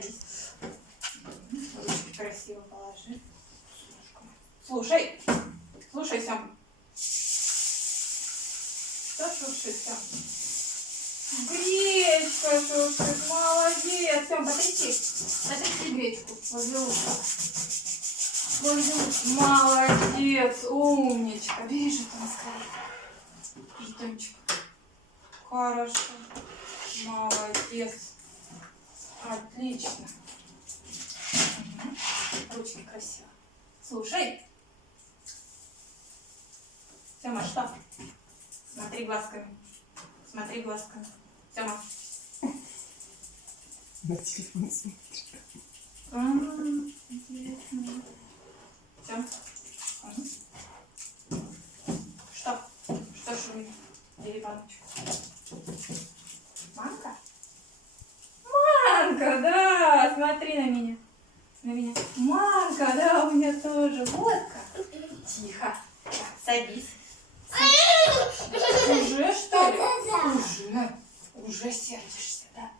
Садись. Ручки красиво положи. Слушай. Слушай, Сем. Что шуршит, Сем? Гречка шуршит. Молодец. Сем, потряси. Потряси гречку возле уха. Возле уха. Молодец. Умничка. Бери жетон скорее. Жетончик. Хорошо. Молодец. Отлично. Угу. Ручки красиво. Слушай. Сема, что? Смотри глазками. Смотри глазками. Сема. На телефон смотрит. Интересно. Сем. Что? Что шумит? Бери баночку. Манка? Манка, да! Смотри на меня. На меня. Манка, да, у меня тоже. Водка. Тихо. Так, садись. Уже что ли? Уже сердишься, да?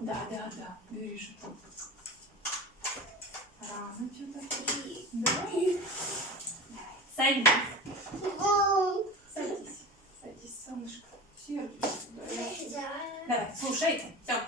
Да. Бери жетон. Рано что-то. Да? Садись. Садись, солнышко. Сердишься, да? Давай, слушай. Все.